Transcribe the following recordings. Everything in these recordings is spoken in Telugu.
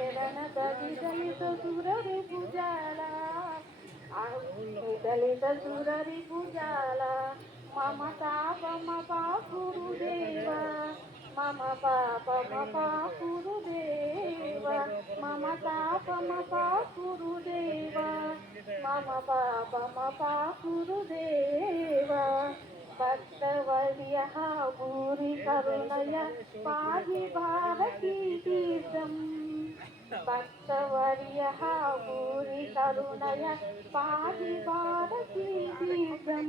దళిత సురరి భుజాల దళిత సురరి భుజాల మమ తాపమ పాకురుదేవ మమ పాపమ పాకురుదేవ మమ తాపమ పాకురుదేవ మమ పాపమ పాకురుదేవ భక్తవర్య భూరి కరుణయ పాహి భారతీ తీర్థం భక్తవర్య భూరి కరుణయ పాహి భారతీ తీర్థం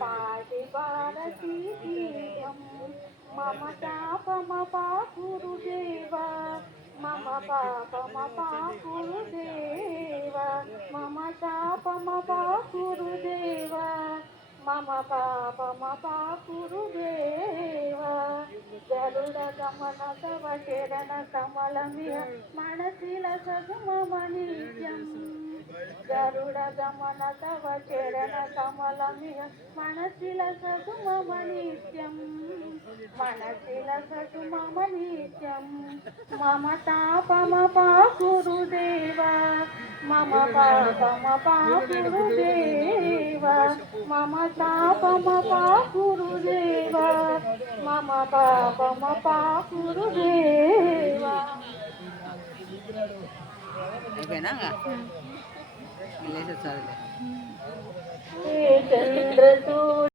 పాహి భారతీ తీర్థం మమ తాపమ పాకురుదేవ మమ పాపమ పాకురుదేవ మమ తాపమ పాకురుదేవ మమ పాపమ పాకురుదేవ గరుడ గమన తవ చరణ కమలమియ మనసిల సగుమమ నిత్యం గరుడ గమన తవ చరణ కమలమియ మనసిల సగుమమ నిత్యం మనసిల సగుమమ నిత్యం మమ తాపమ పాకురుదేవ మమ పాపమ పాకురుదేవ మమ తాపమ పాకురుదేవ మమ పాపమ పాకురుదేవ. అయిపోయినా చదువులే చంద్రచూడ